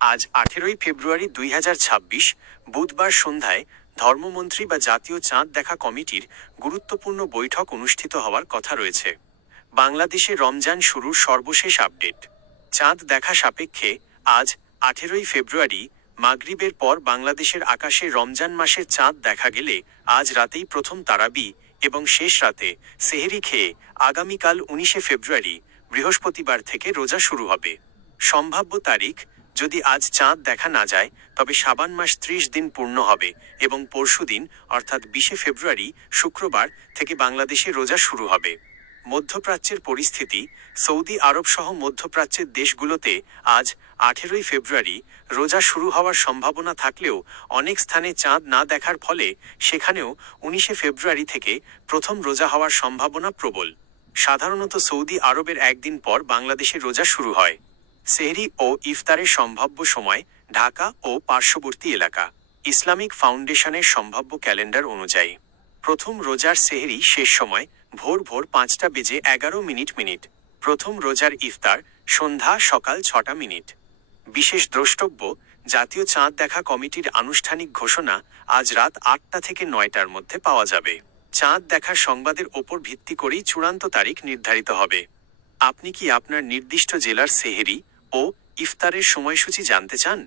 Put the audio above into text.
আজ আঠেরোই ফেব্রুয়ারি দুই হাজার ছাব্বিশ, বুধবার সন্ধ্যায় ধর্মমন্ত্রী বা জাতীয় চাঁদ দেখা কমিটির গুরুত্বপূর্ণ বৈঠক অনুষ্ঠিত হওয়ার কথা রয়েছে। বাংলাদেশে রমজান শুরুর সর্বশেষ আপডেট। চাঁদ দেখা সাপেক্ষে আজ আঠেরোই ফেব্রুয়ারি মাগরিবের পর বাংলাদেশের আকাশে রমজান মাসের চাঁদ দেখা গেলে আজ রাতেই প্রথম তারাবি এবং শেষ রাতে সেহেরি খেয়ে আগামীকাল উনিশে ফেব্রুয়ারি বৃহস্পতিবার থেকে রোজা শুরু হবে। সম্ভাব্য তারিখ যদি আজ চাঁদ দেখা না যায়, তবে সাবান মাস ত্রিশ দিন পূর্ণ হবে এবং পরশুদিন অর্থাৎ বিশে ফেব্রুয়ারি, শুক্রবার থেকে বাংলাদেশে রোজা শুরু হবে। মধ্যপ্রাচ্যের পরিস্থিতি, সৌদি আরব সহ মধ্যপ্রাচ্যের দেশগুলোতে আজ আঠেরোই ফেব্রুয়ারি রোজা শুরু হওয়ার সম্ভাবনা থাকলেও অনেক স্থানে চাঁদ না দেখার ফলে সেখানেও উনিশে ফেব্রুয়ারি থেকে প্রথম রোজা হওয়ার সম্ভাবনা প্রবল। সাধারণত সৌদি আরবের একদিন পর বাংলাদেশে রোজা শুরু হয়। সেহরি ও ইফতারের সম্ভাব্য সময় ঢাকা ও পার্শ্ববর্তী এলাকা। ইসলামিক ফাউন্ডেশনের সম্ভাব্য ক্যালেন্ডার অনুযায়ী। প্রথম রোজার সেহরি শেষ সময় ভোর ভোর পাঁচটা বেজে এগারো মিনিট মিনিট। প্রথম রোজার ইফতার সন্ধ্যা সকাল ছটা মিনিট। বিশেষ দ্রষ্টব্য, জাতীয় চাঁদ দেখা কমিটির আনুষ্ঠানিক ঘোষণা আজ রাত আটটা থেকে নয়টার মধ্যে পাওয়া যাবে। চাঁদ দেখার সংবাদের ওপর ভিত্তি করেই চূড়ান্ত তারিখ নির্ধারিত হবে। আপনি কি আপনার নির্দিষ্ট জেলার সেহেরি ও ইফতারের সময়সূচি জানতে চান?